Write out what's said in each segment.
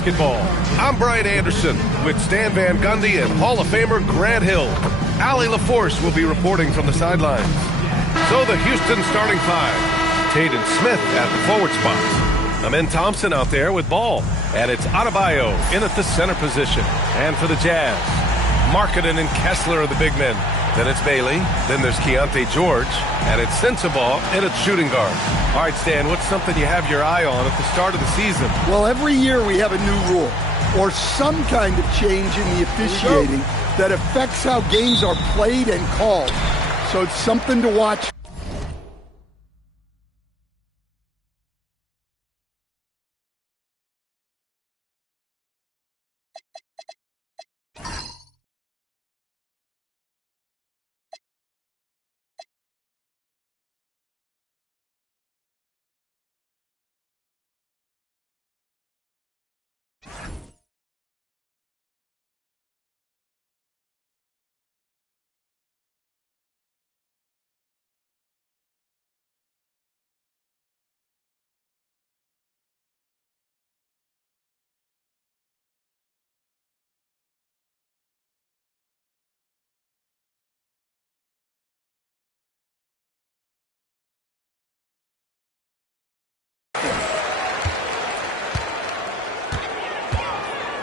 basketball. I'm Brian Anderson with Stan Van Gundy and Hall of Famer Grant Hill. Allie LaForce will be reporting from the sidelines. So the Houston starting five. Taden Smith at the forward spot. Amen Thompson out there with ball. And it's Adebayo in at the center position. And for the Jazz, Markkanen and Kessler are the big men. Then it's Bailey. Then there's Keontae George. And it's Sensabaugh in at shooting guard. All right, Stan, what's something you have your eye on at the start of the season? Well, every year we have a new rule or some kind of change in the officiating that affects how games are played and called. So it's something to watch.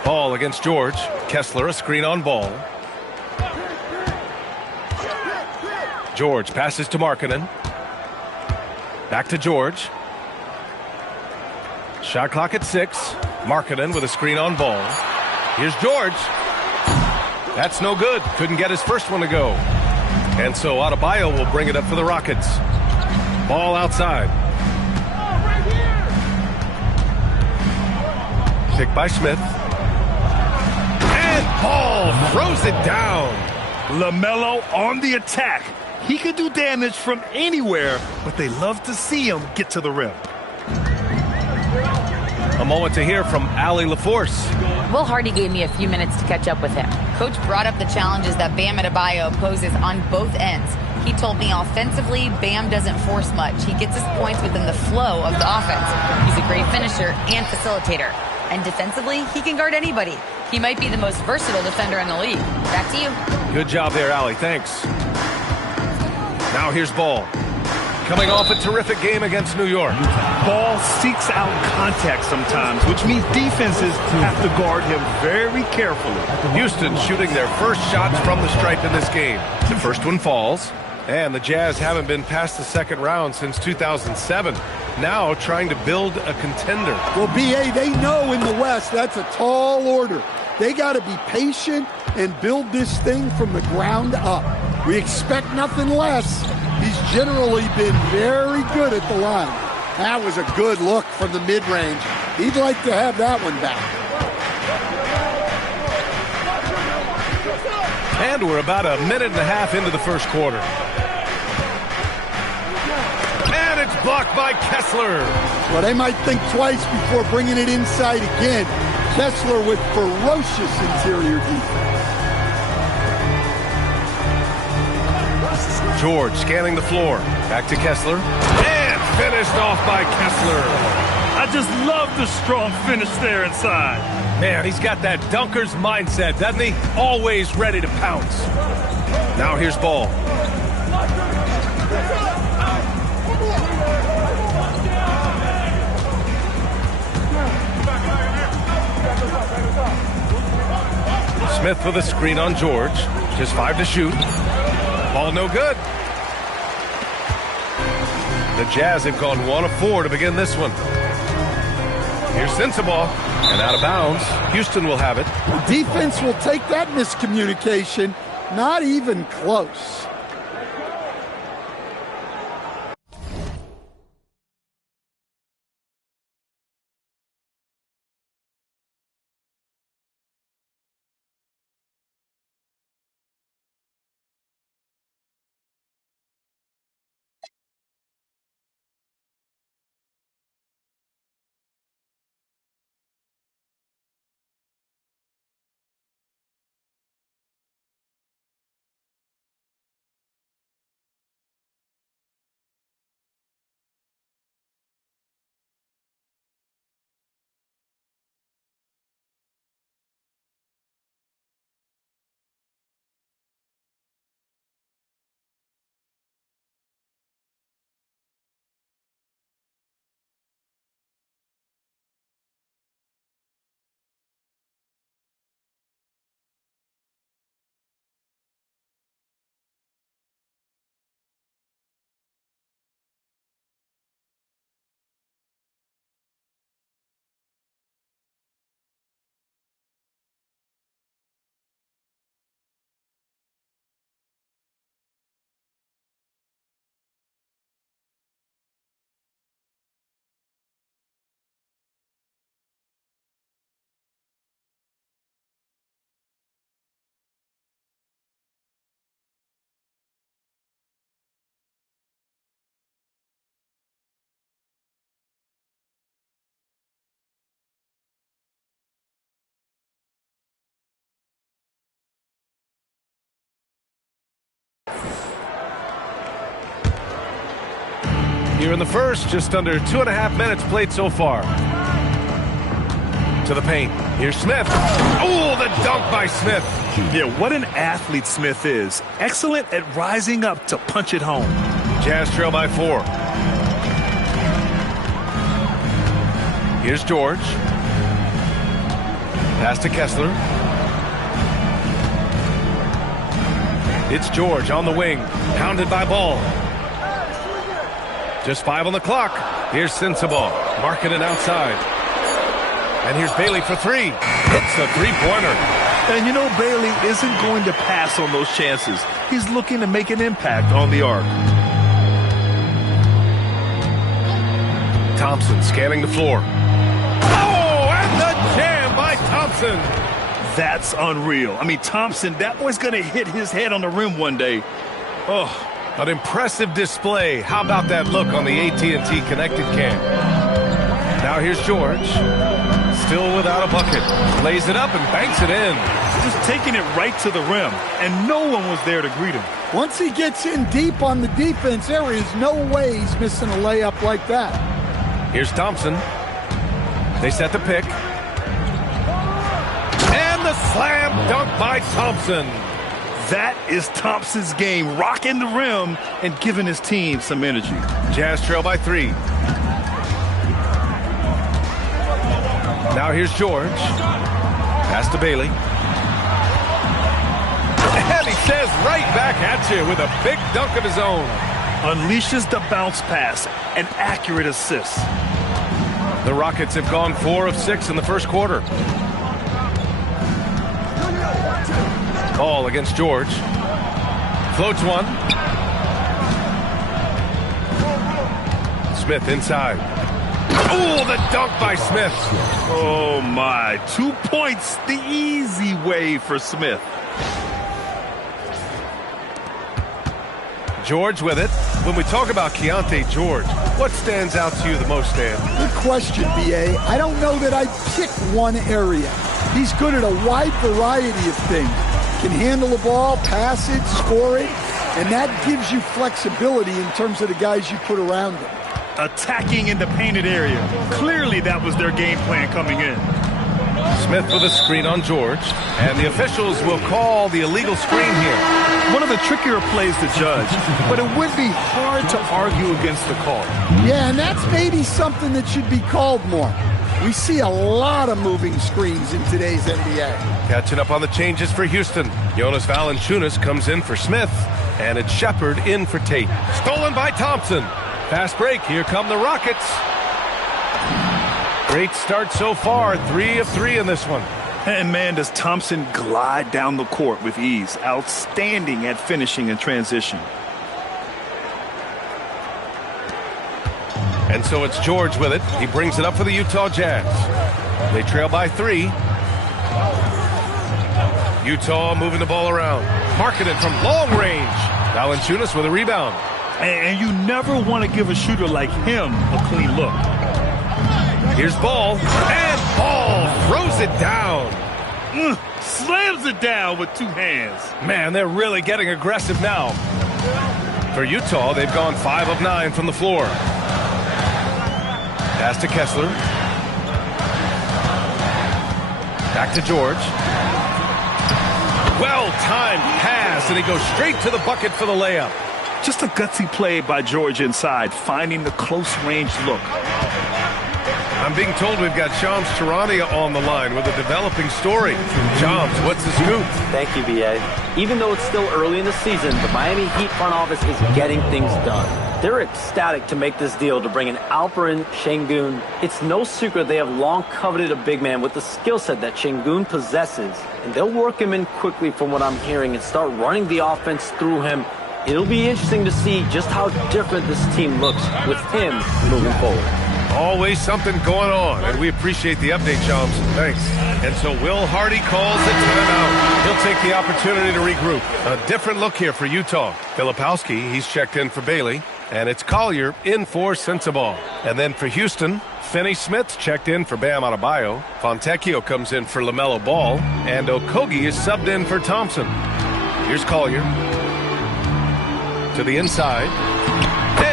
Ball against George. Kessler, a screen on ball. George passes to Markkanen. Back to George. Shot clock at 6. Markkanen with a screen on ball. Here's George. That's no good. Couldn't get his first one to go. And so Adebayo will bring it up for the Rockets. Ball outside. Picked by Smith. Ball throws it down. LaMelo on the attack. He can do damage from anywhere, but they love to see him get to the rim. A moment to hear from Allie LaForce. Will Hardy gave me a few minutes to catch up with him. Coach brought up the challenges that Bam Adebayo poses on both ends. He told me offensively, Bam doesn't force much. He gets his points within the flow of the offense. He's a great finisher and facilitator. And defensively, he can guard anybody. He might be the most versatile defender in the league. Back to you. Good job there, Allie. Thanks. Now here's Ball. Coming off a terrific game against New York. Ball seeks out contact sometimes, which means defenses have to guard him very carefully. Houston shooting their first shots from the stripe in this game. The first one falls. And the Jazz haven't been past the second round since 2007. Now trying to build a contender. Well, B.A., they know in the West that's a tall order. They got to be patient and build this thing from the ground up. We expect nothing less. He's generally been very good at the line. That was a good look from the mid-range. He'd like to have that one back. And we're about a minute and a half into the first quarter. And it's blocked by Kessler. Well, they might think twice before bringing it inside again. Kessler with ferocious interior defense. George scanning the floor. Back to Kessler. And finished off by Kessler. I just love the strong finish there inside. Man, he's got that dunker's mindset, doesn't he? Always ready to pounce. Now here's Ball. Smith with a screen on George. Just 5 to shoot. Ball no good. The Jazz have gone 1 of 4 to begin this one. Here's Sensabaugh, and out of bounds. Houston will have it. The defense will take that miscommunication. Not even close. here in the first. Just under 2.5 minutes played so far. To the paint. Here's Smith. Oh, the dunk by Smith. Yeah, what an athlete Smith is. Excellent at rising up to punch it home. Jazz trail by 4. Here's George. Pass to Kessler. It's George on the wing. Pounded by Ball. Just 5 on the clock. Here's Sensabaugh. Marking it outside. And here's Bailey for 3. It's a three-pointer. And you know Bailey isn't going to pass on those chances. He's looking to make an impact on the arc. Thompson scanning the floor. Oh, and the jam by Thompson. That's unreal. I mean, Thompson, that boy's going to hit his head on the rim one day. Oh, an impressive display. How about that look on the AT&T connected cam? Now here's George. Still without a bucket. Lays it up and banks it in. Just taking it right to the rim, and no one was there to greet him. Once he gets in deep on the defense, there is no way he's missing a layup like that. Here's Thompson. They set the pick. And the slam dunk by Thompson. That is Thompson's game, rocking the rim and giving his team some energy. Jazz trail by 3. Now here's George. Pass to Bailey. And he says right back at you with a big dunk of his own. Unleashes the bounce pass, an accurate assist. The Rockets have gone 4 of 6 in the first quarter. Ball against George. Floats one. Smith inside. Oh, the dunk by Smith. Oh, my. 2 points the easy way for Smith. George with it. When we talk about Keontae George, what stands out to you the most, Stan? Good question, B.A. I don't know that I'd pick one area. He's good at a wide variety of things. Can handle the ball, pass it, score it, and that gives you flexibility in terms of the guys you put around him. Attacking in the painted area. Clearly that was their game plan coming in. Smith with a screen on George, and the officials will call the illegal screen here. One of the trickier plays to judge, but it would be hard to argue against the call. Yeah, and that's maybe something that should be called more. We see a lot of moving screens in today's NBA. Catching up on the changes for Houston. Jonas Valanciunas comes in for Smith, and it's Shepard in for Tate. Stolen by Thompson. Fast break. Here come the Rockets. Great start so far. 3 of 3 in this one. And man, does Thompson glide down the court with ease. Outstanding at finishing in transition. And so it's George with it. He brings it up for the Utah Jazz. They trail by 3. Utah moving the ball around. Marking it from long range. Valanciunas with a rebound. And you never want to give a shooter like him a clean look. Here's Ball. And Ball throws it down. Slams it down with 2 hands. Man, they're really getting aggressive now. For Utah, they've gone 5 of 9 from the floor. Pass to Kessler. Back to George. Well-timed pass, and he goes straight to the bucket for the layup. Just a gutsy play by George inside, finding the close-range look. I'm being told we've got Shams Charania on the line with a developing story. Shams, what's the scoop? Thank you, B.A. Even though it's still early in the season, the Miami Heat front office is getting things done. They're ecstatic to make this deal to bring in Alperen Şengün. It's no secret they have long coveted a big man with the skill set that Şengün possesses, and they'll work him in quickly from what I'm hearing and start running the offense through him. It'll be interesting to see just how different this team looks with him moving forward. Always something going on, and we appreciate the update, Shams. Thanks. And so Will Hardy calls the timeout. He'll take the opportunity to regroup. A different look here for Utah. Filipowski, he's checked in for Bailey. And it's Collier in for Sensabaugh. And then for Houston, Finney-Smith checked in for Bam Adebayo. Fontecchio comes in for LaMelo Ball. And Okogie is subbed in for Thompson. Here's Collier. To the inside.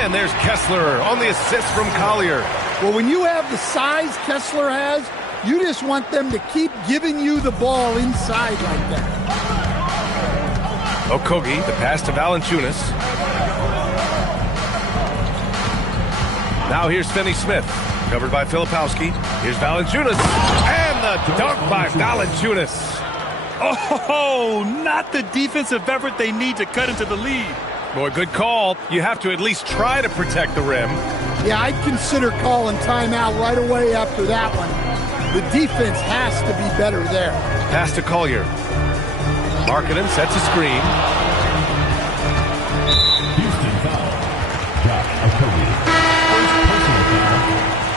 And there's Kessler on the assist from Collier. Well, when you have the size Kessler has, you just want them to keep giving you the ball inside like that. Okogie, the pass to Valanciunas. Now here's Finney Smith, covered by Filipowski. Here's Valanciunas, and the dunk by Valanciunas. Oh, not the defensive effort they need to cut into the lead. Boy, good call. You have to at least try to protect the rim. Yeah, I'd consider calling timeout right away after that one. The defense has to be better there. Pass to Collier. Markkanen sets a screen. Houston foul. Josh Okogie.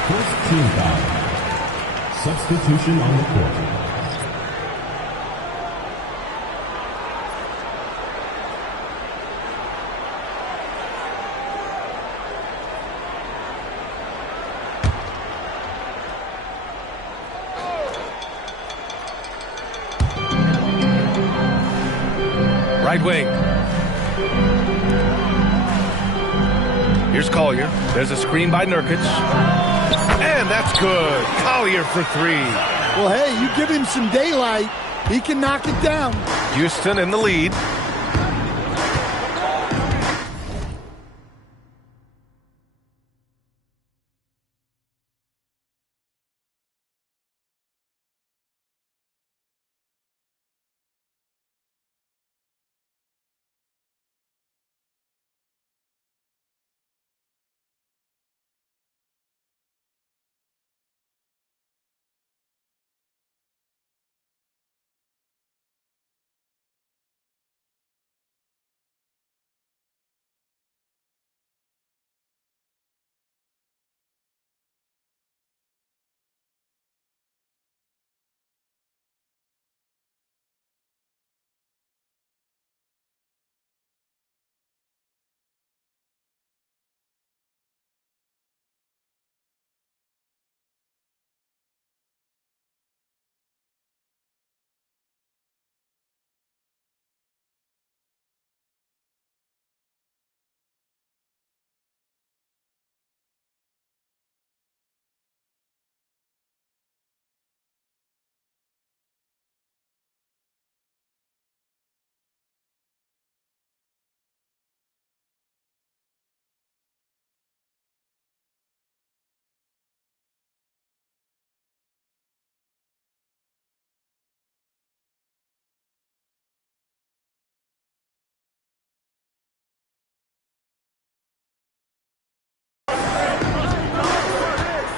First personal foul. First team foul. Substitution on the court. Right wing. Here's Collier. There's a screen by Nurkic. And that's good. Collier for three. Well, hey, you give him some daylight, he can knock it down. Houston in the lead.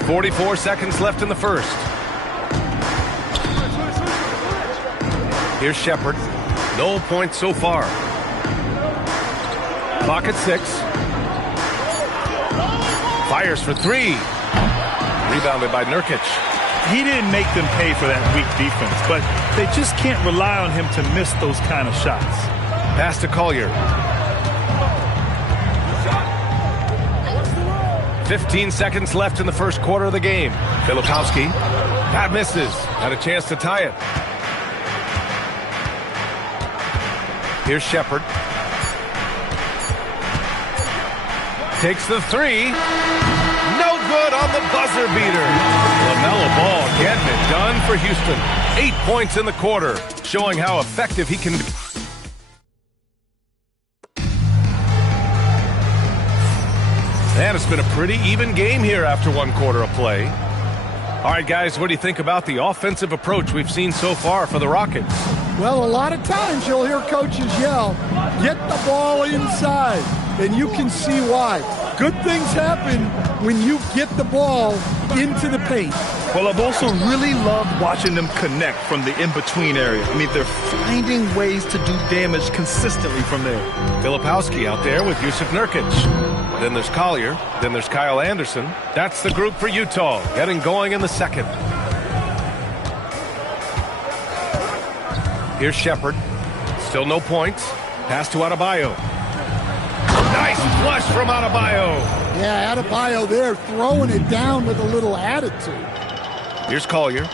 .44 seconds left in the first. Here's Shepard. No points so far. Clock at 6. Fires for three. Rebounded by Nurkic. He didn't make them pay for that weak defense, but they just can't rely on him to miss those kind of shots. Pass to Collier. 15 seconds left in the first quarter of the game. Filipowski. That misses. Had a chance to tie it. Here's Shepard. Takes the three. No good on the buzzer beater. LaMelo Ball getting it done for Houston. 8 points in the quarter, showing how effective he can be. And it's been a pretty even game here after one quarter of play. All right, guys, what do you think about the offensive approach we've seen so far for the Rockets? Well, a lot of times you'll hear coaches yell, get the ball inside, and you can see why. Good things happen when you get the ball into the paint. Well, I've also really loved watching them connect from the in-between area. I mean, they're finding ways to do damage consistently from there. Filipowski out there with Yusuf Nurkic. Then there's Collier. Then there's Kyle Anderson. That's the group for Utah, getting going in the second. Here's Shepard. Still no points. Pass to Adebayo. Nice flush from Adebayo. Yeah, Adebayo there throwing it down with a little attitude. Here's Collier.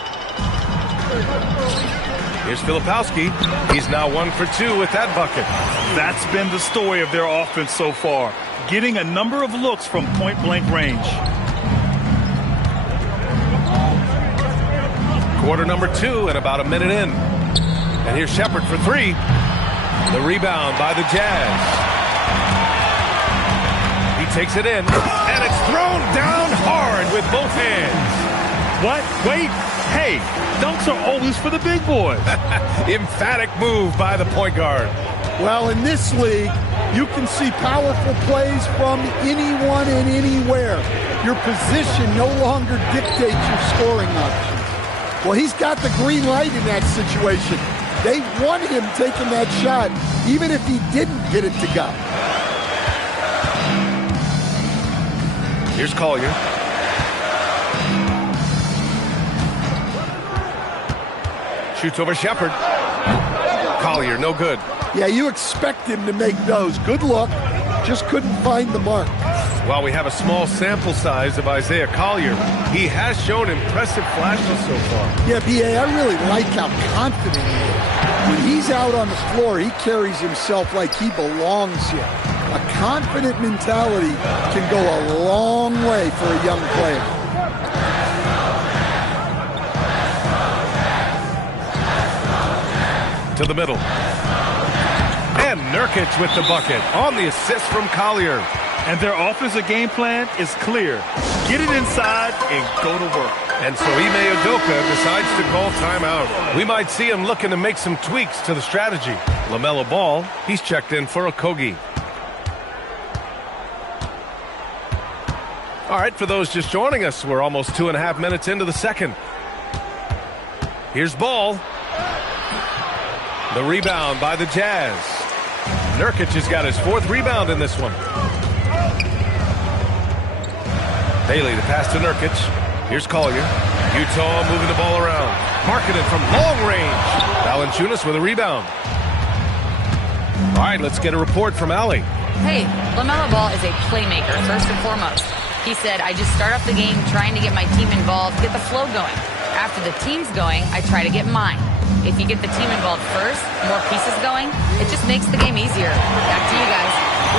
Here's Filipowski. He's now 1 for 2 with that bucket. That's been the story of their offense so far. getting a number of looks from point-blank range. Quarter number 2 and about a minute in. And here's Shepard for 3. The rebound by the Jazz. He takes it in, and it's thrown down hard with both hands. What? Wait. Hey, dunks are always for the big boys. Emphatic move by the point guard. Well, in this league, you can see powerful plays from anyone and anywhere. Your position no longer dictates your scoring options. Well, he's got the green light in that situation. They want him taking that shot, even if he didn't get it to go. Here's Collier. Shoots over Shepard. Collier, no good. Yeah, you expect him to make those. Good look. Just couldn't find the mark. While we have a small sample size of Isaiah Collier, he has shown impressive flashes so far. Yeah, B.A., I really like how confident he is. When he's out on the floor, he carries himself like he belongs here. A confident mentality can go a long way for a young player. To the middle. And Nurkic with the bucket on the assist from Collier. And their offensive game plan is clear. Get it inside and go to work. And so Ime Udoka decides to call timeout. We might see him looking to make some tweaks to the strategy. LaMelo Ball, he's checked in for Okogie. All right, for those just joining us, we're almost 2.5 minutes into the second. Here's Ball. The rebound by the Jazz. Nurkic has got his 4th rebound in this one. Bailey, the pass to Nurkic. Here's Collier. Utah moving the ball around. Marketed from long range. Valanciunas with a rebound. All right, let's get a report from Allie. Hey, LaMelo Ball is a playmaker, first and foremost. He said, I just start off the game trying to get my team involved, get the flow going. After the team's going, I try to get mine. If you get the team involved first, more pieces going, it just makes the game easier. Back to you guys.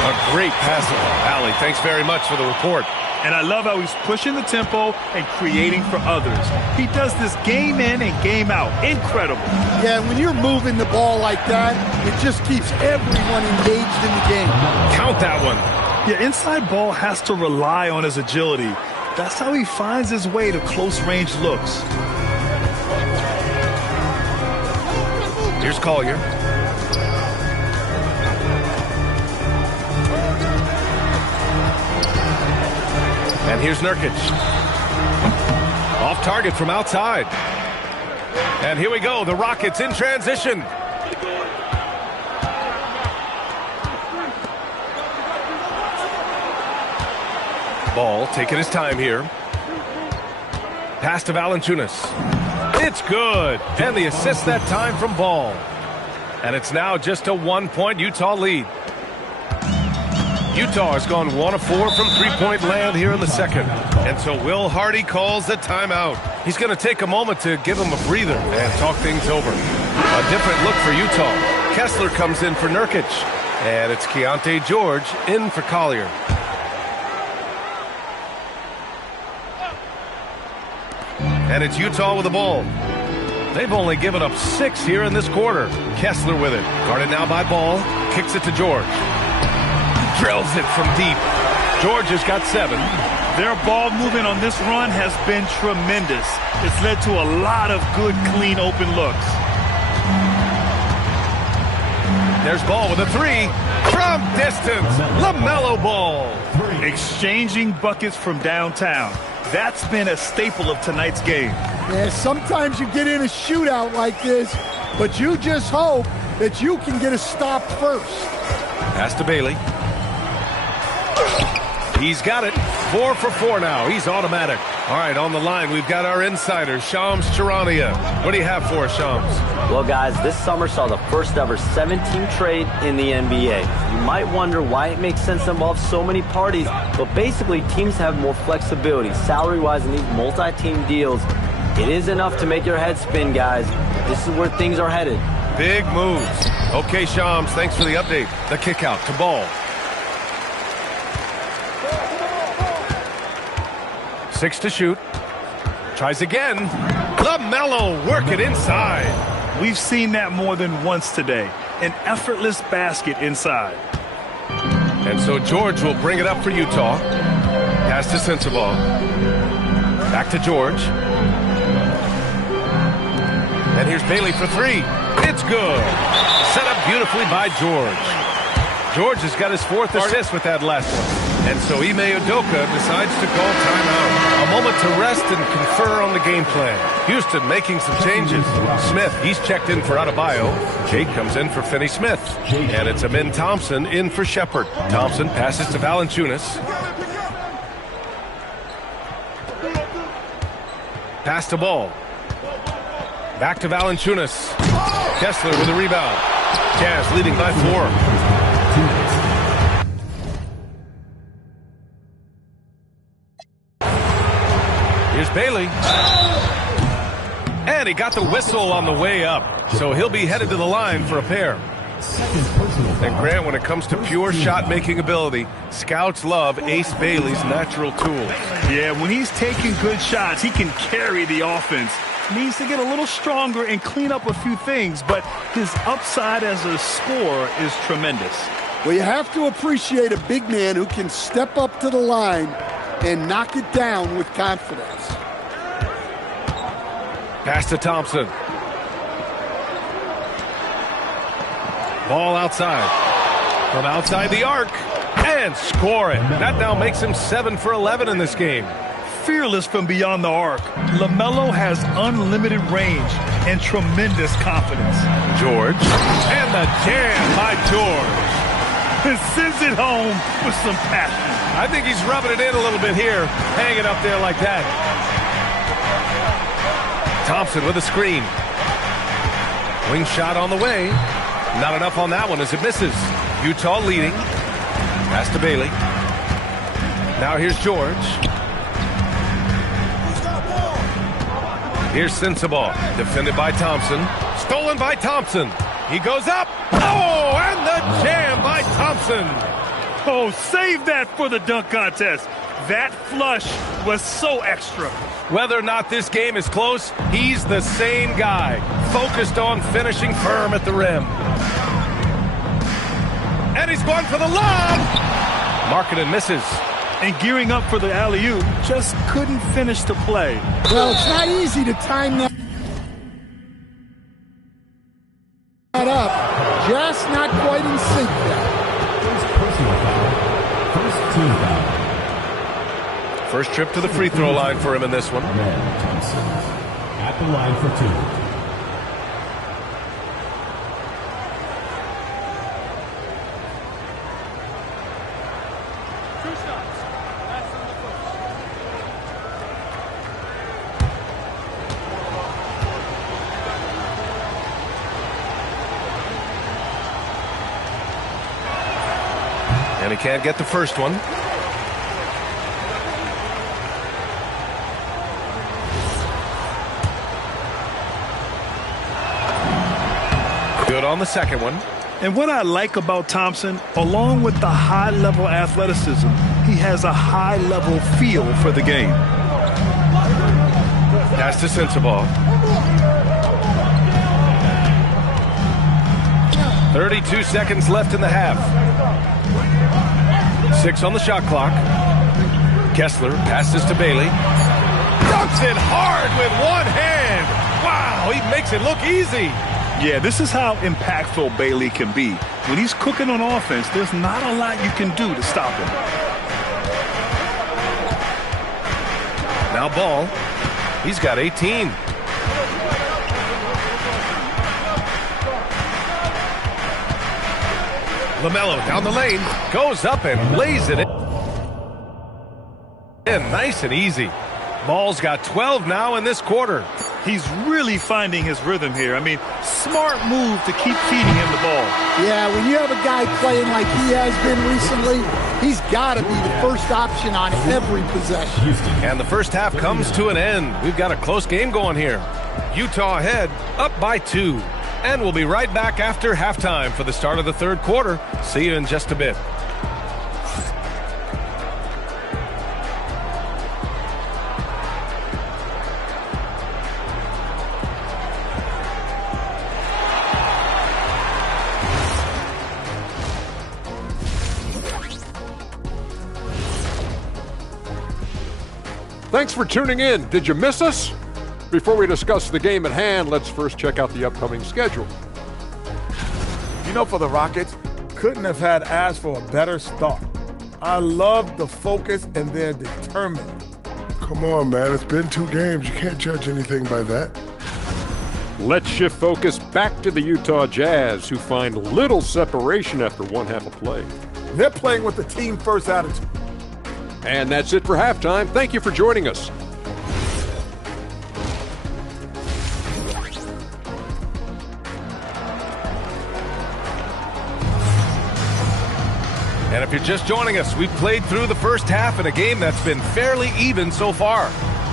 A great pass, Allie. Thanks very much for the report. And I love how he's pushing the tempo and creating for others. He does this game in and game out. Incredible. Yeah, when you're moving the ball like that, it just keeps everyone engaged in the game. Count that one. Yeah, inside ball has to rely on his agility. That's how he finds his way to close-range looks. Here's Collier. And here's Nurkic. Off target from outside. And here we go, the Rockets in transition. Ball taking his time here. Pass to Valanciunas. It's good. And the assist that time from Ball. And it's now just a 1-point Utah lead. Utah has gone 1 of 4 from three-point land here in the second. And so Will Hardy calls the timeout. He's going to take a moment to give him a breather and talk things over. A different look for Utah. Kessler comes in for Nurkic. And it's Keontae George in for Collier. And it's Utah with the ball. They've only given up 6 here in this quarter. Kessler with it. Guarded now by Ball. Kicks it to George. Drills it from deep. George has got 7. Their ball movement on this run has been tremendous. It's led to a lot of good, clean, open looks. There's Ball with a 3. From distance, LaMelo Ball. Exchanging buckets from downtown. That's been a staple of tonight's game. Yeah, sometimes you get in a shootout like this, but you just hope that you can get a stop first. Pass to Bailey. He's got it. 4 for 4 now. He's automatic. All right, on the line, we've got our insider, Shams Charania. What do you have for us, Shams? Well, guys, this summer saw the first ever 7-team trade in the NBA. You might wonder why it makes sense to involve so many parties, but basically teams have more flexibility salary-wise in these multi-team deals. It is enough to make your head spin, guys. This is where things are headed. Big moves. Okay, Shams, thanks for the update. The kick out to Ball. 6 to shoot. Tries again. LaMelo working inside. We've seen that more than once today. An effortless basket inside. And so George will bring it up for Utah. Pass to Sensabaugh. Back to George. And here's Bailey for 3. It's good. Set up beautifully by George. George has got his 4th assist with that last one. And so Ime Udoka decides to call timeout. A moment to rest and confer on the game plan. Houston making some changes. Smith, he's checked in for Adebayo. Jake comes in for Finney Smith. And it's Amin Thompson in for Shepard. Thompson passes to Valanciunas. Pass to Ball. Back to Valanciunas. Kessler with a rebound. Jazz leading by 4. Here's Bailey. And he got the whistle on the way up. So he'll be headed to the line for a pair. And Grant, when it comes to pure shot-making ability, scouts love Ace Bailey's natural tools. Yeah, when he's taking good shots, he can carry the offense. Needs to get a little stronger and clean up a few things, but his upside as a scorer is tremendous. Well, you have to appreciate a big man who can step up to the line and knock it down with confidence. Pass to Thompson. Ball outside. From outside the arc. And score it. That now makes him 7 for 11 in this game. Fearless from beyond the arc. LaMelo has unlimited range and tremendous confidence. George. And the jam by George. Sends it home with some passion. I think he's rubbing it in a little bit here. Hanging up there like that. Thompson with a screen. Wing shot on the way. Not enough on that one as it misses. Utah leading. Pass to Bailey. Now here's George. Here's Sensabaugh. Defended by Thompson. Stolen by Thompson. He goes up. Oh, and the jam by Thompson. Oh, save that for the dunk contest. That flush was so extra. Whether or not this game is close, he's the same guy. Focused on finishing firm at the rim. And he's going for the lob. Markkanen misses. And gearing up for the alley-oop, just couldn't finish the play. Well, it's not easy to time that up. Just not quite in sync there. First team foul. First trip to the free throw line for him in this one. Thompson at the line for 2. And he can't get the first one. Good on the second one. And what I like about Thompson, along with the high-level athleticism, he has a high-level feel for the game. Pass to Sensabaugh. 32 seconds left in the half. 6 on the shot clock. Kessler passes to Bailey. Dunks it hard with one hand. Wow, he makes it look easy. Yeah, this is how impactful Bailey can be. When he's cooking on offense, there's not a lot you can do to stop him. Now Ball. He's got 18. LaMelo down the lane. Goes up and lays it in. Nice and easy. Ball's got 12 now in this quarter. He's really finding his rhythm here. I mean, smart move to keep feeding him the ball. Yeah, when you have a guy playing like he has been recently, he's got to be the first option on every possession. And the first half comes to an end. We've got a close game going here. Utah ahead, up by 2. And we'll be right back after halftime for the start of the third quarter. See you in just a bit. Thanks for tuning in. Did you miss us? Before we discuss the game at hand, let's first check out the upcoming schedule. You know, for the Rockets, couldn't have had asked for a better start. I love the focus and they're determined. Come on, man. It's been 2 games. You can't judge anything by that. Let's shift focus back to the Utah Jazz, who find little separation after one half of play. They're playing with the team-first attitude. And that's it for halftime. Thank you for joining us. And if you're just joining us, we've played through the first half in a game that's been fairly even so far.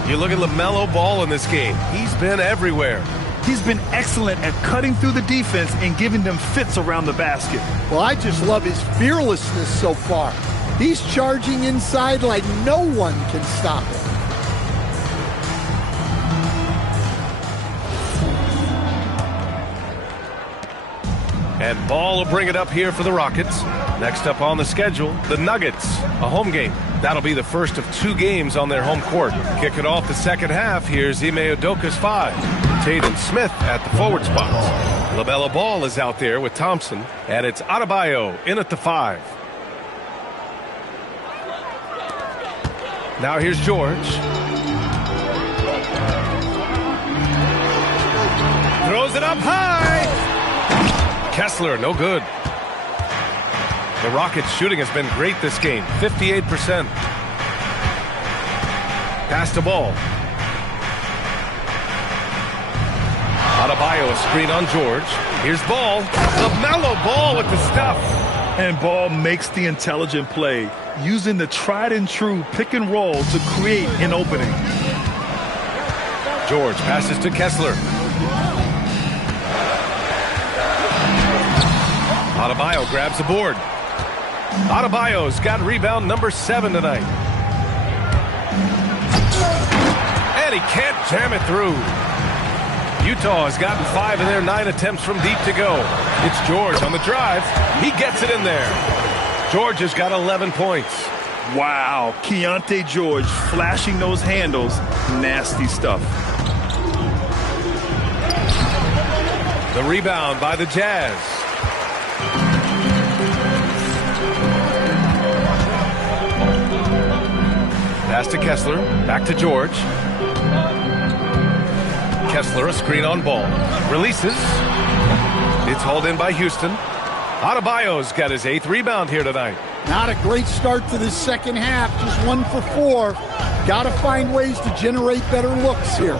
You look at LaMelo Ball in this game. He's been everywhere. He's been excellent at cutting through the defense and giving them fits around the basket. Well, I just love his fearlessness so far. He's charging inside like no one can stop him. And Ball will bring it up here for the Rockets. Next up on the schedule, the Nuggets, a home game. That'll be the first of 2 games on their home court. Kick it off the second half. Here's Ime Udoka's 5. Tatum Smith at the forward spots. LaMelo Ball is out there with Thompson. And it's Adebayo in at the 5. Now here's George. Throws it up high. Kessler, no good. The Rockets' shooting has been great this game, 58%. Pass to Ball. Adebayo, a screen on George. Here's Ball. LaMelo Ball with the stuff. And Ball makes the intelligent play, using the tried and true pick and roll to create an opening. George passes to Kessler. Adebayo grabs the board. Adebayo's got rebound number 7 tonight. And he can't jam it through. Utah has gotten 5 of their 9 attempts from deep to go. It's George on the drive. He gets it in there. George has got 11 points. Wow, Keontae George flashing those handles. Nasty stuff. The rebound by the Jazz. Pass to Kessler. Back to George. Kessler, a screen on Ball. Releases. It's hauled in by Houston. Adebayo's got his 8th rebound here tonight. Not a great start to this second half. Just 1 for 4. Got to find ways to generate better looks here.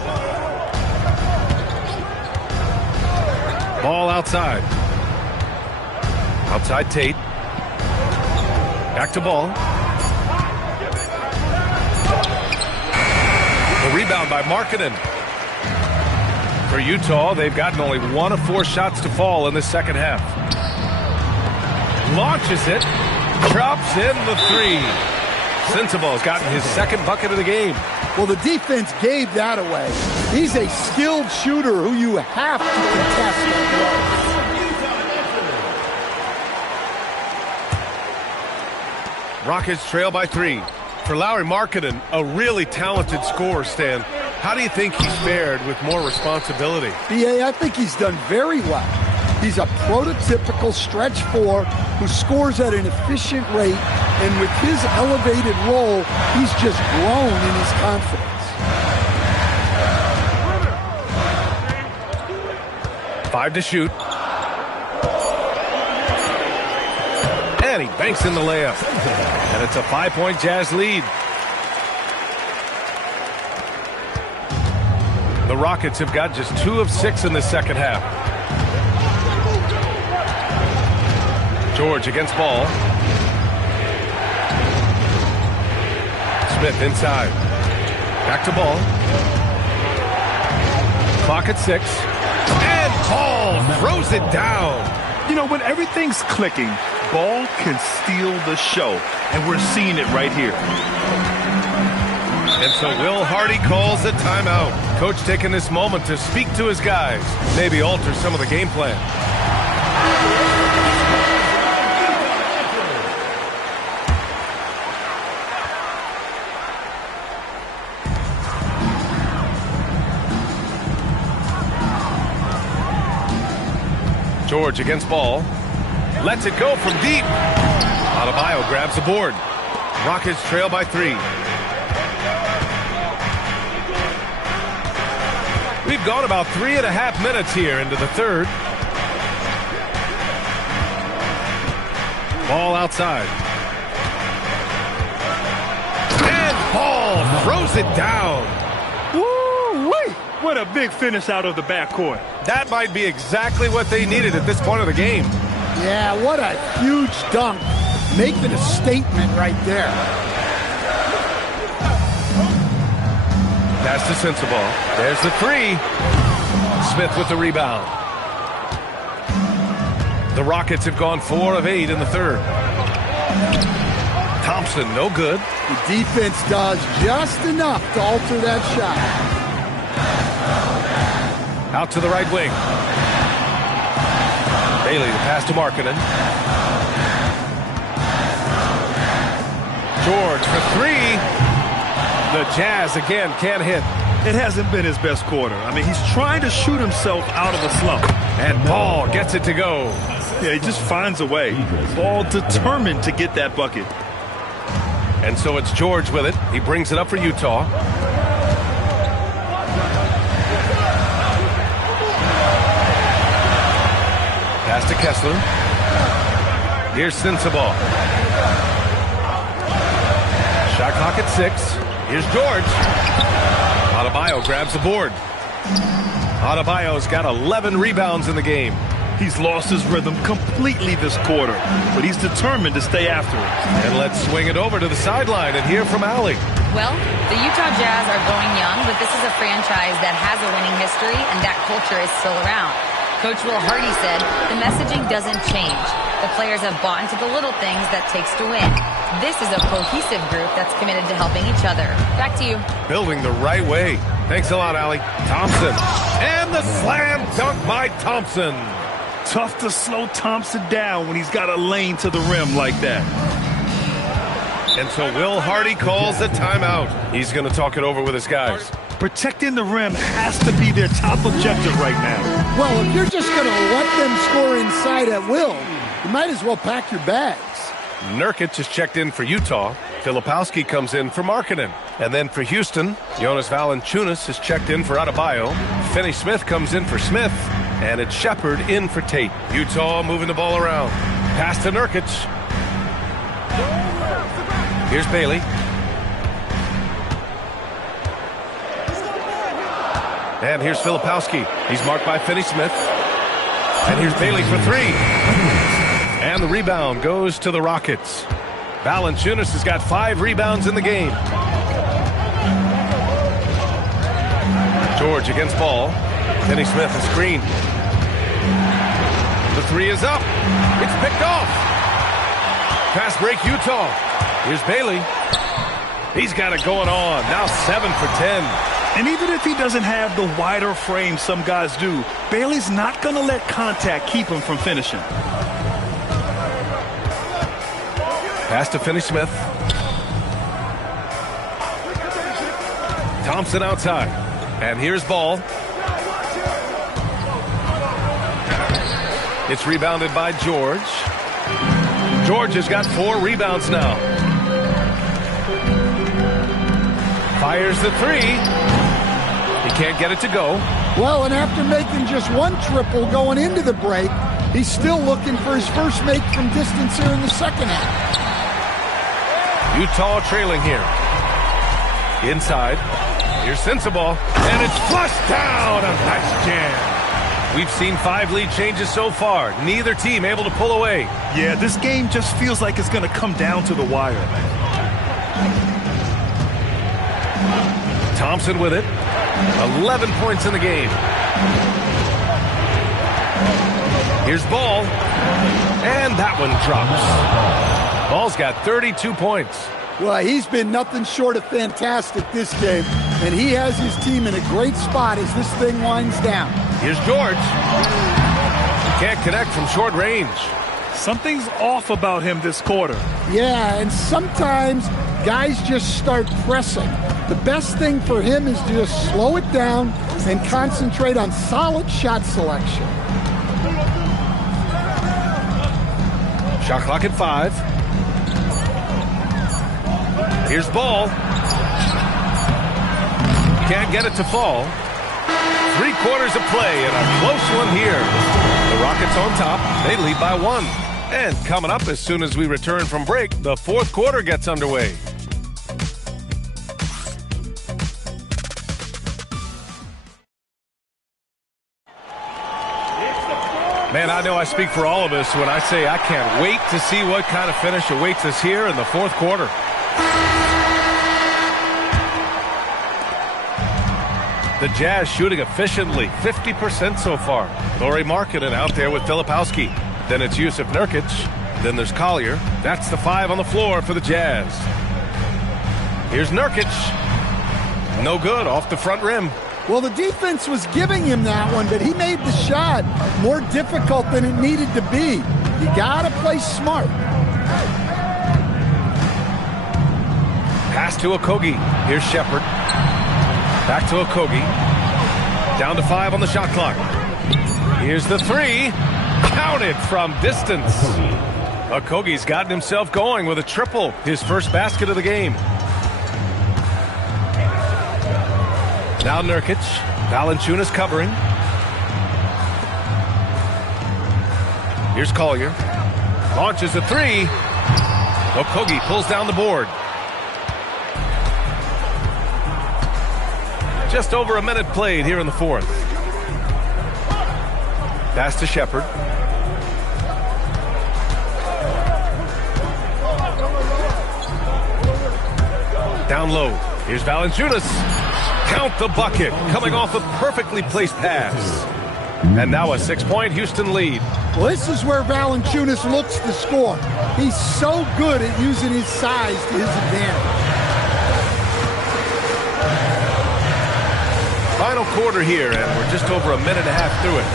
Ball outside. Outside Tate. Back to Ball. The rebound by Markkanen. For Utah, they've gotten only 1 of 4 shots to fall in the second half. Launches it. Drops in the 3. Sensabaugh's gotten his 2nd bucket of the game. Well, the defense gave that away. He's a skilled shooter who you have to contest. Rockets trail by 3. For Lauri Markkanen, a really talented scorer, Stan. How do you think he's fared with more responsibility? BA, I think he's done very well. He's a prototypical stretch 4 who scores at an efficient rate, and with his elevated role, he's just grown in his confidence. 5 to shoot. And he banks in the layup. And it's a 5-point Jazz lead. The Rockets have got just 2 of 6 in the second half. George against Ball. Smith inside. Back to Ball. Clock at 6. And Ball throws it down. You know, when everything's clicking, Ball can steal the show, and we're seeing it right here. And so Will Hardy calls a timeout. Coach taking this moment to speak to his guys, maybe alter some of the game plan. George against ball. Lets it go from deep. Adebayo grabs the board. Rockets trail by 3. We've gone about 3.5 minutes here into the third. Ball outside. And Paul throws it down. Woo-wee! What a big finish out of the backcourt. That might be exactly what they needed at this point of the game. Yeah, what a huge dunk. Making a statement right there. Pass to Sensabaugh. There's the 3. Smith with the rebound. The Rockets have gone 4 of 8 in the third. Thompson, no good. The defense does just enough to alter that shot. Out to the right wing. Bailey, the pass to Markkanen. George for 3. The Jazz again can't hit. It hasn't been his best quarter. I mean, he's trying to shoot himself out of a slump. And Paul gets it to go. Yeah, he just finds a way. Paul determined to get that bucket. And so it's George with it. He brings it up for Utah. Pass to Kessler. Here's Sensabaugh. Shot clock at 6. Here's George. Adebayo grabs the board. Adebayo's got 11 rebounds in the game. He's lost his rhythm completely this quarter, but he's determined to stay after it. And let's swing it over to the sideline and hear from Allie. Well, the Utah Jazz are going young, but this is a franchise that has a winning history, and that culture is still around. Coach Will Hardy said, the messaging doesn't change. The players have bought into the little things that takes to win. This is a cohesive group that's committed to helping each other. Back to you. Building the right way. Thanks a lot, Allie. Thompson. And the slam dunk by Thompson. Tough to slow Thompson down when he's got a lane to the rim like that. And so Will Hardy calls the timeout. He's going to talk it over with his guys. Protecting the rim has to be their top objective right now. Well, if you're just going to let them score inside at will, you might as well pack your bags. Nurkic is checked in for Utah. Filipowski comes in for Markkanen. And then for Houston, Jonas Valanciunas is checked in for Adebayo. Finney Smith comes in for Smith. And it's Shepard in for Tate. Utah moving the ball around. Pass to Nurkic. Here's Bailey. And here's Filipowski. He's marked by Finney Smith. And here's Bailey for 3. And the rebound goes to the Rockets. Valanciunas has got 5 rebounds in the game. George against ball. Finney Smith a screen. The 3 is up. It's picked off. Fast break Utah. Here's Bailey. He's got it going on. Now 7 for 10. And even if he doesn't have the wider frame some guys do, Bailey's not going to let contact keep him from finishing. Pass to Finney Smith. Thompson outside. And here's ball. It's rebounded by George. George has got 4 rebounds now. Fires the 3. He can't get it to go. Well, and after making just 1 triple going into the break, he's still looking for his first make from distance here in the second half. Utah trailing here. Inside. Here's Sensabaugh. And it's flushed down. A nice jam. We've seen 5 lead changes so far. Neither team able to pull away. Yeah, this game just feels like it's going to come down to the wire. Thompson with it. 11 points in the game. Here's Ball. And that one drops. Ball's got 32 points. Well, he's been nothing short of fantastic this game, and he has his team in a great spot as this thing winds down. Here's George. Can't connect from short range. Something's off about him this quarter. Yeah, and sometimes guys just start pressing. The best thing for him is to just slow it down and concentrate on solid shot selection. Shot clock at 5. Here's ball. Can't get it to fall. 3 quarters of play and a close one here. The Rockets on top. They lead by 1. And coming up as soon as we return from break, the 4th quarter gets underway. Man, I know I speak for all of us when I say I can't wait to see what kind of finish awaits us here in the 4th quarter. The Jazz shooting efficiently, 50% so far. Lauri Markkanen out there with Filipowski. Then it's Jusuf Nurkic. Then there's Collier. That's the 5 on the floor for the Jazz. Here's Nurkic. No good, off the front rim. Well, the defense was giving him that one, but he made the shot more difficult than it needed to be. You got to play smart. Pass to Okogie. Here's Shepard. Back to Okogie. Down to 5 on the shot clock. Here's the 3. Counted from distance. Okogie's gotten himself going with a triple. His first basket of the game. Now Nurkic. Valanciunas covering. Here's Collier. Launches a 3. Okogie pulls down the board. Just over a minute played here in the 4th. Pass to Shepard. Down low. Here's Valanciunas. Count the bucket. Coming off a perfectly placed pass. And now a 6-point Houston lead. Well, this is where Valanciunas looks to score. He's so good at using his size to his advantage. Final quarter here, and we're just over a minute and a half through it.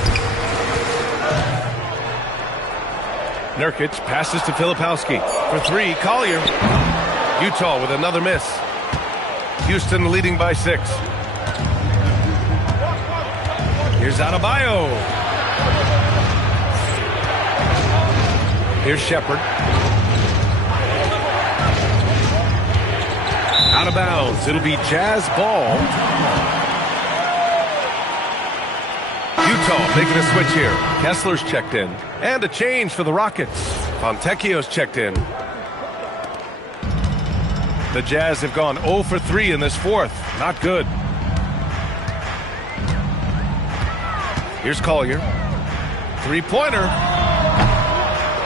Nurkic passes to Filipowski. For 3, Collier. Utah with another miss. Houston leading by 6. Here's Adebayo. Here's Shepard. Out of bounds. It'll be Jazz ball. Utah making a switch here. Kessler's checked in. And a change for the Rockets. Fontecchio's checked in. The Jazz have gone 0 for 3 in this 4th. Not good. Here's Collier. 3-pointer.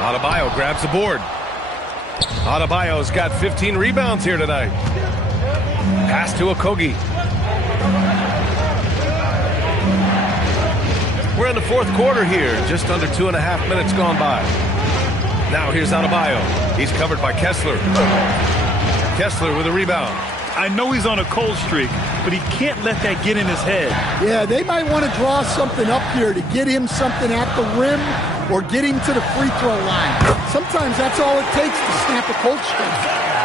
Adebayo grabs the board. Adebayo's got 15 rebounds here tonight. Pass to Okogie. We're in the 4th quarter here. Just under 2.5 minutes gone by. Now here's Adebayo. He's covered by Kessler. Kessler with a rebound. I know he's on a cold streak, but he can't let that get in his head. Yeah, they might want to draw something up here to get him something at the rim or get him to the free throw line. Sometimes that's all it takes to snap a cold streak.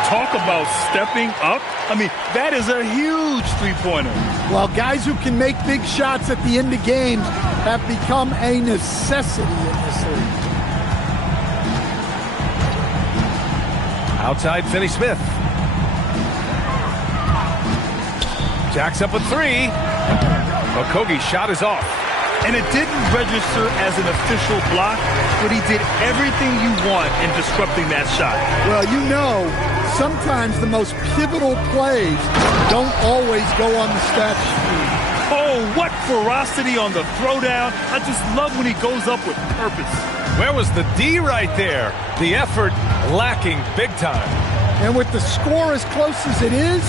Talk about stepping up. I mean, that is a huge three-pointer. Well, guys who can make big shots at the end of games have become a necessity in this league. Outside, Finney-Smith. Jacks up a 3. Okogie's shot is off. And it didn't register as an official block, but he did everything you want in disrupting that shot. Well, you know, sometimes the most pivotal plays don't always go on the stat sheet. Oh, what ferocity on the throwdown. I just love when he goes up with purpose. Where was the D right there? The effort lacking big time. And with the score as close as it is,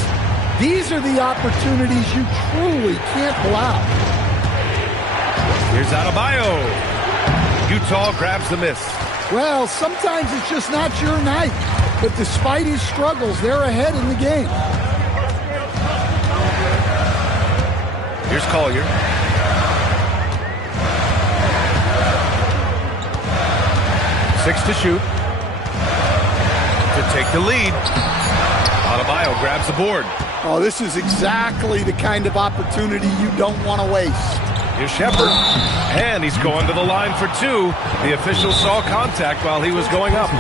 these are the opportunities you truly can't allow. Here's Adebayo. Utah grabs the miss. Well, sometimes it's just not your night. But despite his struggles, they're ahead in the game. Here's Collier. Six to shoot. To take the lead. Adebayo grabs the board. Oh, this is exactly the kind of opportunity you don't want to waste. Here's Shepard. And he's going to the line for two. The official saw contact while he was going up.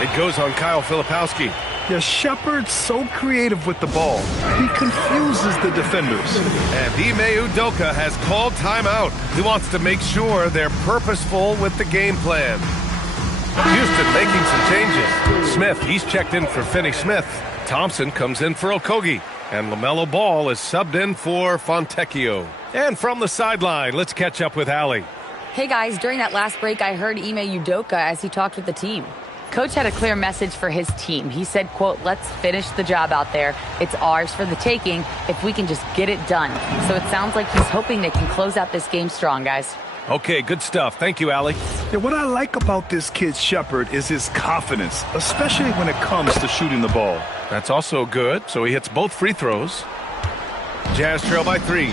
It goes on Kyle Filipowski. Yeah, Shepard's so creative with the ball. He confuses the defenders. And Ime Udoka has called timeout. He wants to make sure they're purposeful with the game plan. Houston making some changes. Smith, he's checked in for Finney Smith. Thompson comes in for Okogie. And LaMelo Ball is subbed in for Fontecchio. And from the sideline, let's catch up with Allie. Hey guys, during that last break, I heard Ime Udoka as he talked with the team. Coach had a clear message for his team. He said, quote, let's finish the job out there. It's ours for the taking if we can just get it done. So it sounds like he's hoping they can close out this game strong, guys. Okay, good stuff. Thank you, Allie. Yeah, what I like about this kid, Shepard, is his confidence, especially when it comes to shooting the ball. That's also good, so he hits both free throws. Jazz trail by 3.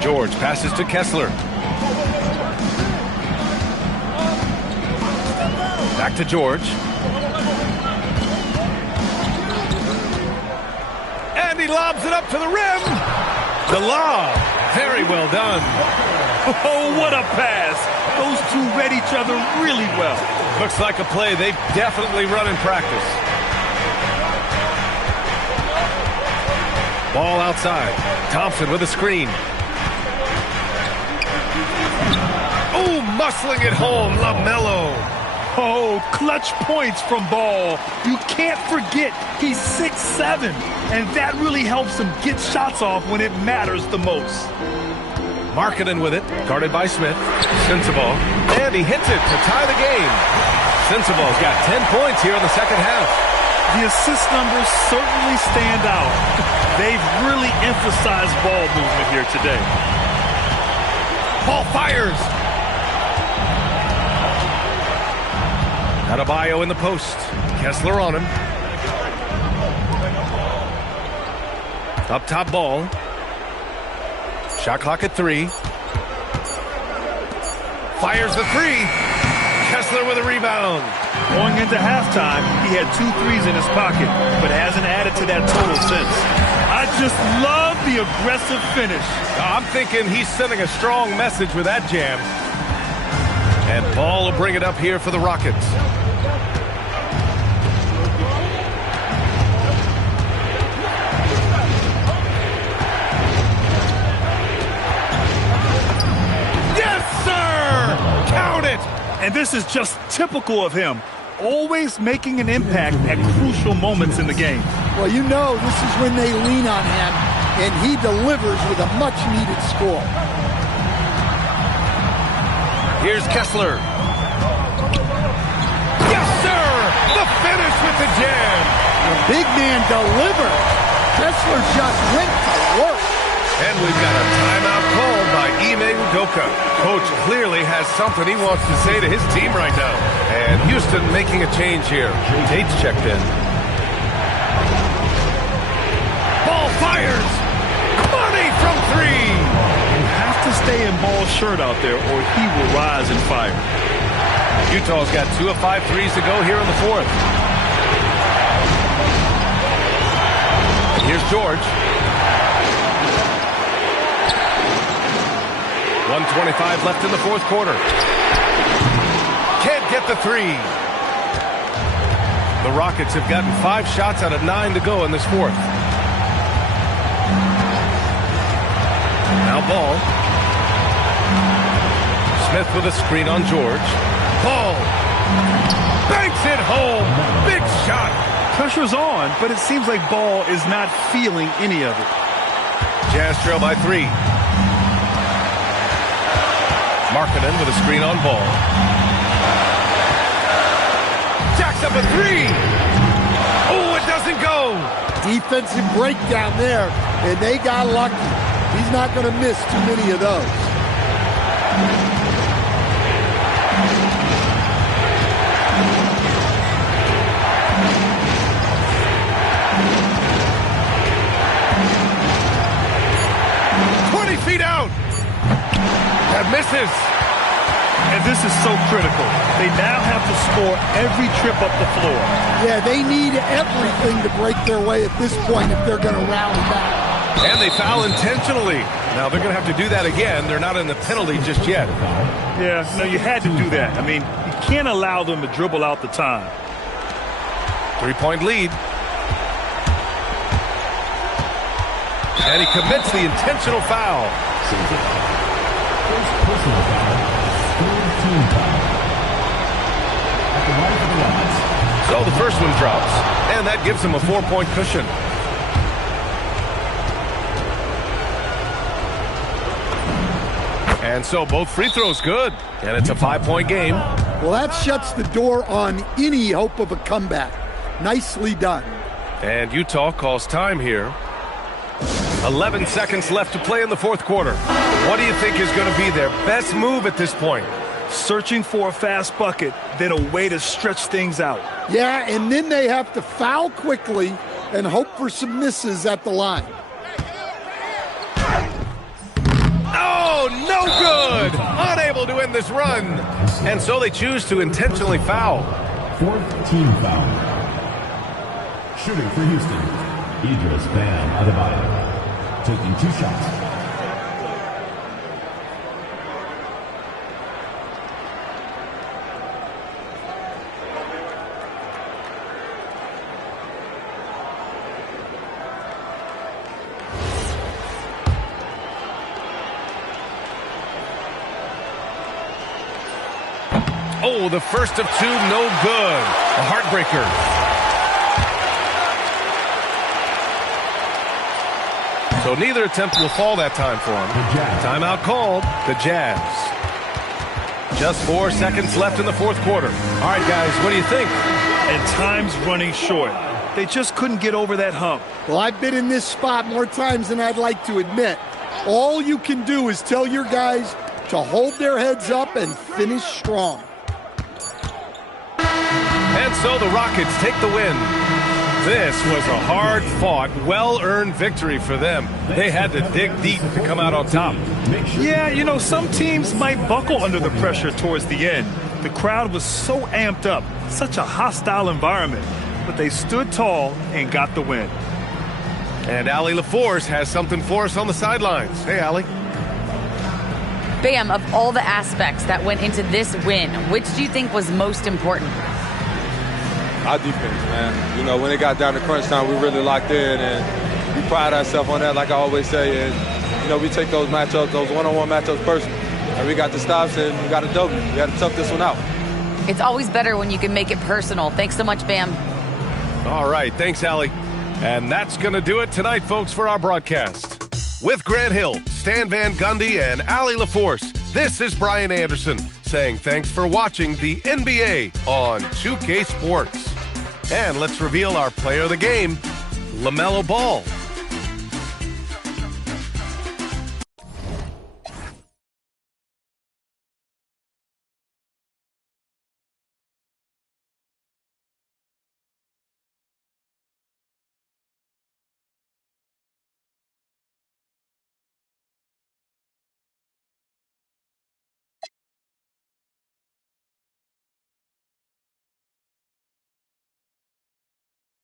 George passes to Kessler. Back to George. And he lobs it up to the rim. The lob. Very well done. Oh, what a pass. Those two read each other really well. Looks like a play they've definitely run in practice. Ball outside. Thompson with a screen. Oh, muscling it home. LaMelo. Oh, clutch points from Ball. You can't forget he's 6'7", and that really helps him get shots off when it matters the most. Markkanen with it, guarded by Smith. Sensabaugh, and he hits it to tie the game. Sensabaugh's got 10 points here in the second half. The assist numbers certainly stand out. They've really emphasized ball movement here today. Ball fires. Adebayo in the post. Kessler on him. Up top Ball. Shot clock at 3. Fires the 3. Kessler with a rebound. Going into halftime, he had 2 threes in his pocket, but hasn't added to that total since. I just love the aggressive finish. I'm thinking he's sending a strong message with that jam. And Ball will bring it up here for the Rockets. Yes, sir! Count it! And this is just typical of him, always making an impact at crucial moments in the game. Well, you know this is when they lean on him, and he delivers with a much-needed score. Here's Kessler. Yes, sir! The finish with the jam. The big man delivered. Kessler just went to work. And we've got a timeout called by Ime Udoka. Coach clearly has something he wants to say to his team right now. And Houston making a change here. Tate's checked in. Ball fires. Money from 3. You have to stay in Ball's shirt out there or he will rise and fire. Utah's got 2 of 5 threes to go here in the 4th. Here's George. 1:25 left in the 4th quarter. Can't get the 3. The Rockets have gotten 5 shots out of 9 to go in this 4th. Now Ball. Smith with a screen on George. Ball. Banks it home. Big shot. Pressure's on, but it seems like Ball is not feeling any of it. Jazz trail by 3. Markkanen with a screen on Ball. Jacks up a 3. Oh, it doesn't go. Defensive breakdown there, and they got lucky. He's not going to miss too many of those. Feet out. That misses. And this is so critical. They now have to score every trip up the floor. Yeah, they need everything to break their way at this point if they're going to rally back. And they foul intentionally. Now they're going to have to do that again. They're not in the penalty just yet. Yeah, no, you had to do that. I mean, you can't allow them to dribble out the time. 3-point lead. And he commits the intentional foul. First personal foul, third team foul. At the right of the line. So the first one drops, and that gives him a 4-point cushion. And so both free throws good, and it's a 5-point game. Well, that shuts the door on any hope of a comeback. Nicely done. And Utah calls time here. 11 seconds left to play in the fourth quarter. What do you think is going to be their best move at this point? Searching for a fast bucket, then a way to stretch things out. Yeah, and then they have to foul quickly and hope for some misses at the line. Oh, no good! Unable to end this run. And so they choose to intentionally foul. Fourth team foul. Shooting for Houston, Idris Bam Adebayo, taking 2 shots. Oh, the first of 2, no good. A heartbreaker. So neither attempt will fall that time for him. Timeout called. The Jazz. Just 4 seconds left in the fourth quarter. All right, guys, what do you think? And time's running short. They just couldn't get over that hump. Well, I've been in this spot more times than I'd like to admit. All you can do is tell your guys to hold their heads up and finish strong. And so the Rockets take the win. This was a hard-fought, well-earned victory for them. They had to dig deep to come out on top. Yeah, you know, some teams might buckle under the pressure towards the end. The crowd was so amped up, such a hostile environment. But they stood tall and got the win. And Allie LaForce has something for us on the sidelines. Hey, Allie. Bam, of all the aspects that went into this win, which do you think was most important? Our defense, man. You know, when it got down to crunch time, we really locked in, and we pride ourselves on that, like I always say. And, you know, we take those matchups, those one-on-one matchups personal. And we got the stops, and we got a W. We got to tough this one out. It's always better when you can make it personal. Thanks so much, Bam. All right, thanks, Allie. And that's going to do it tonight, folks, for our broadcast. With Grant Hill, Stan Van Gundy, and Allie LaForce, this is Brian Anderson saying thanks for watching the NBA on 2K Sports. And let's reveal our player of the game, LaMelo Ball.